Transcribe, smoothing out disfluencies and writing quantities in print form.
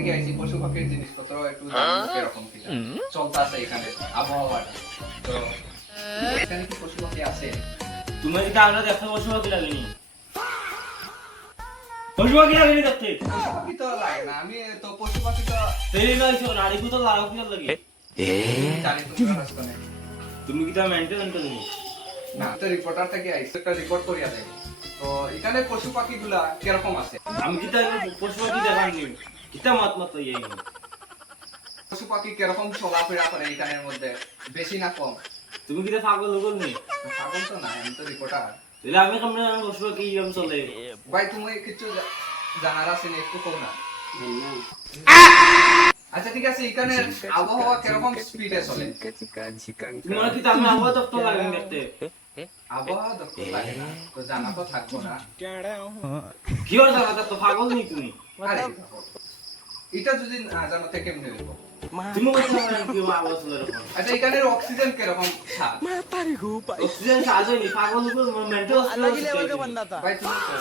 থেকে আইছি পশু পাখির জিনিসপত্র একটু জানবো কিরকম কি চলতেছে এখানে আবহাওয়াটা। তো এখানে কি পশু পাখি আছে? তুমি কি আমরা দেখতে পশু পাখি লাগেনি? পশু পাখি লাগেনি দেখতে? পশু পাখি তো লাগে না, আমি তো পশু পাখি তো তেরি নয়ছো নারী তো লাগাও কি লাগে? জানি তুমি রাস্তা নেই। তুমি কি তা মেইনটেইন করো? না, তো রিপোর্টার থেকে আইছি, একটা রিপোর্ট করিয়া দেয়। তো এখানে পশু পাখিগুলা কিরকম আছে? আমি কি তা পশু পাখি দেখানি? কিতা মত মত ইয়ে। পশু পাখি কিরকম চলাফেরা করে এখানের মধ্যে, বেশি না কম? তুমি কি তা পাগল হগল নি? পাগল তো না, আমি তো রিপোর্টার। তাহলে আমি কেমনে জানবো পশু পাখি কিরকম চলে? ভাই তুমি কিছু জানার আছে না একটু কও না। আচ্ছা ঠিক আছে, এখানে আবহাওয়া কিরকম স্পিডে চলে? তোমার কি তা আমি আবহাওয়া দপ্তর লাগেনি দেখতে? আবহাওয়া দপ্তর লাগে না, তো জানা তো থাকবো না। কি আর জানা তা তো পাগল নি তুমি? আরে এটা যদি না জানো তো কেমনে হইব? তুমি বলছো না কি আবহাওয়া চলে এরকম? আচ্ছা এখানের অক্সিজেন কিরকম স্বাদ? অক্সিজেন সাহায্য নি পাগল হগল মেন্টাল ভাই তুমি কও।